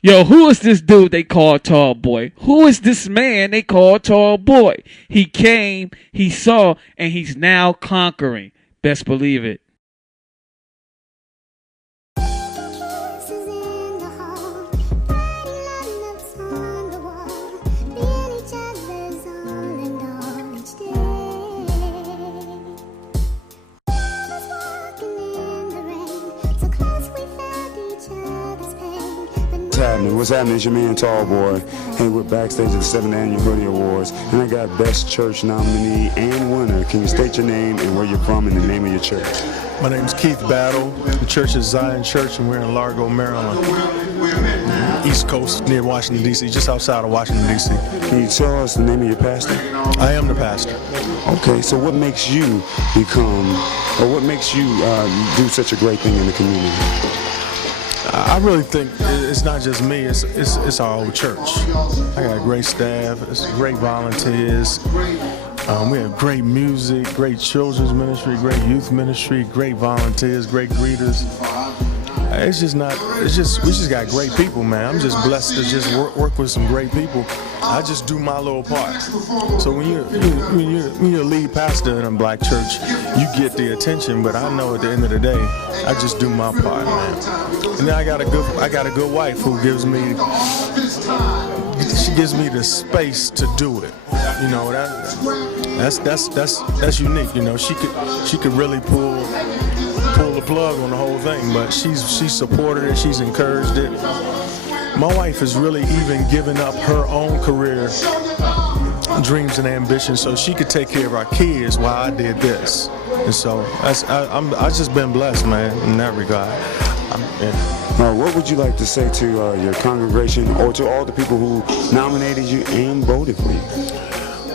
Yo, who is this dude they call Tall Boy? Who is this man they call Tall Boy? He came, he saw, and he's now conquering. Best believe it. What's happening? It's your man Tall Boy. Hey, we're backstage at the 7th Annual Hoodie Awards, and I got Best Church nominee and winner. Can you state your name and where you're from and the name of your church? My name's Keith Battle. The church is Zion Church, and we're in Largo, Maryland. East Coast, near Washington, D.C., just outside of Washington, D.C. Can you tell us the name of your pastor? I am the pastor. Okay, so what makes you become, or what makes you do such a great thing in the community? I really think it's not just me, it's our whole church. I got a great staff, it's great volunteers. We have great music, great children's ministry, great youth ministry, great volunteers, great greeters. We just got great people, man. I'm just blessed to just work with some great people. I just do my little part. So when you're a lead pastor in a black church, you get the attention, but I know at the end of the day, I just do my part, man. And then I got a good wife who gives me the space to do it. You know, that's unique. You know, she could really pull the plug on the whole thing, but she's supported it, she's encouraged it. My wife has really even given up her own career dreams and ambitions so she could take care of our kids while I did this. And so I've just been blessed, man, in that regard. Now, what would you like to say to your congregation or to all the people who nominated you and voted for you?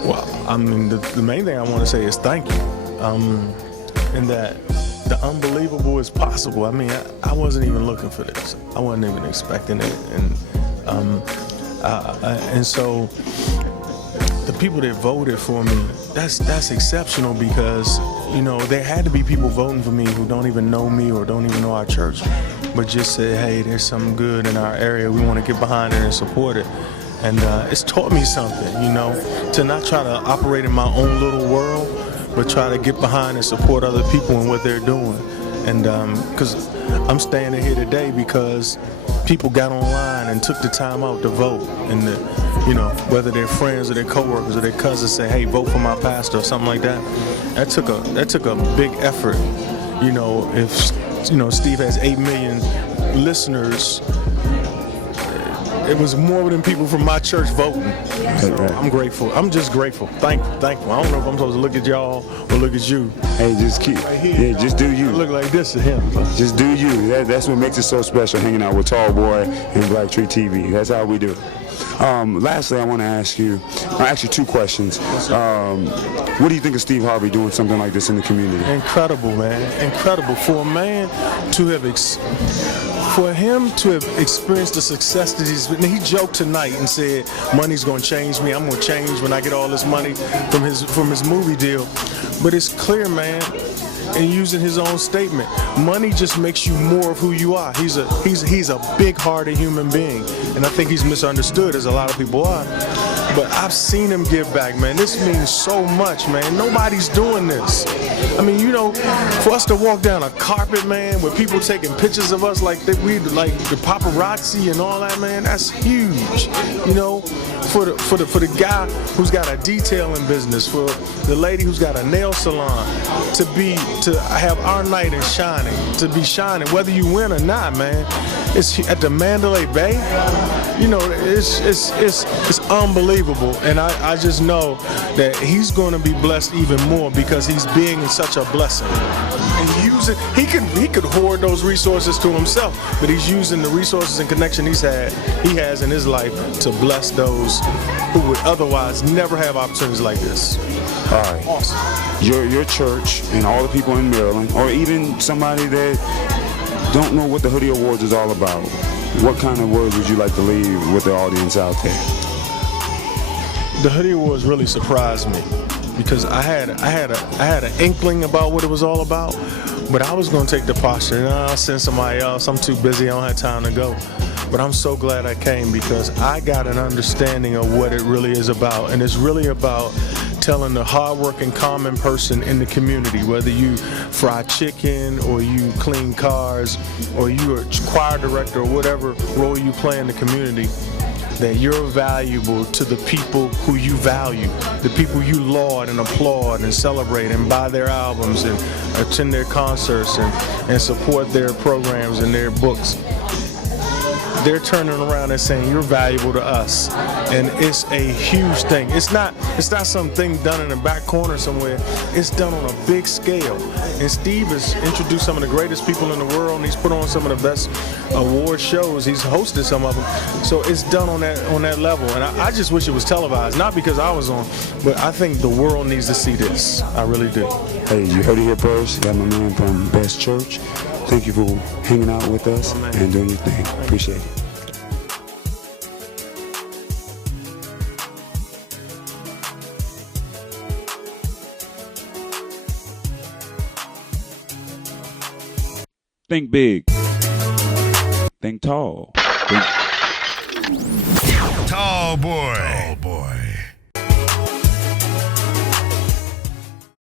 Well, I mean, the main thing I want to say is thank you. And that the unbelievable is possible. I mean, I wasn't even looking for this. I wasn't even expecting it. And so the people that voted for me, that's exceptional because, you know, there had to be people voting for me who don't even know me or don't even know our church, but just say, hey, there's something good in our area. We want to get behind it and support it. And it's taught me something, you know, to not try to operate in my own little world, but try to get behind and support other people and what they're doing. And because I'm standing here today because people got online and took the time out to vote. And, you know, whether they're friends or their coworkers or their cousins say, hey, vote for my pastor or something like that. That took a big effort. You know, if, you know, Steve has 8 million listeners, it was more than people from my church voting. So I'm grateful. I'm just grateful. Thankful. I don't know if I'm supposed to look at y'all or look at you. Hey, just keep. Right here. Yeah, just do you. I look like this to him. Just do you. That's what makes it so special, hanging out with Tall Boy and Black Tree TV. That's how we do it. Lastly, I want to ask you, actually 2 questions. What do you think of Steve Harvey doing something like this in the community? Incredible, man. Incredible. For a man to have experienced the success that he joked tonight and said, money's going to change me. I'm going to change when I get all this money from his movie deal. But it's clear, man, and using his own statement, money just makes you more of who you are. He's a big-hearted human being, and I think he's misunderstood, as a lot of people are. But I've seen him give back, man. This means so much, man. Nobody's doing this. I mean, you know, for us to walk down a carpet, man, with people taking pictures of us like the paparazzi and all that, man, that's huge. You know, for the guy who's got a detailing business, for the lady who's got a nail salon, to have our night in shining, to be shining, whether you win or not, man. It's at the Mandalay Bay. You know, it's unbelievable, and I just know that he's going to be blessed even more because he's being such a blessing. And he could hoard those resources to himself, but he's using the resources and connection he has in his life to bless those who would otherwise never have opportunities like this. All right. Awesome. Your church and all the people in Maryland, or even somebody that don't know what the Hoodie Awards is all about, what kind of words would you like to leave with the audience out there? The Hoodie Awards really surprised me because I had an inkling about what it was all about, but I was going to take the posture, I'll send somebody else, I'm too busy, I don't have time to go. But I'm so glad I came because I got an understanding of what it really is about. And it's really about telling the hardworking common person in the community, whether you fry chicken or you clean cars or you're a choir director or whatever role you play in the community, that you're valuable to the people who you value, the people you laud and applaud and celebrate and buy their albums and attend their concerts and support their programs and their books. They're turning around and saying you're valuable to us, and it's a huge thing. It's not something done in the back corner somewhere. It's done on a big scale. And Steve has introduced some of the greatest people in the world, and he's put on some of the best award shows. He's hosted some of them, so it's done on that level. And I just wish it was televised, not because I was on, but I think the world needs to see this. I really do. Hey, you heard it here first. Got my man from Best Church. Thank you for hanging out with us and doing your thing. Appreciate it. Think big. Think tall. Tall boy.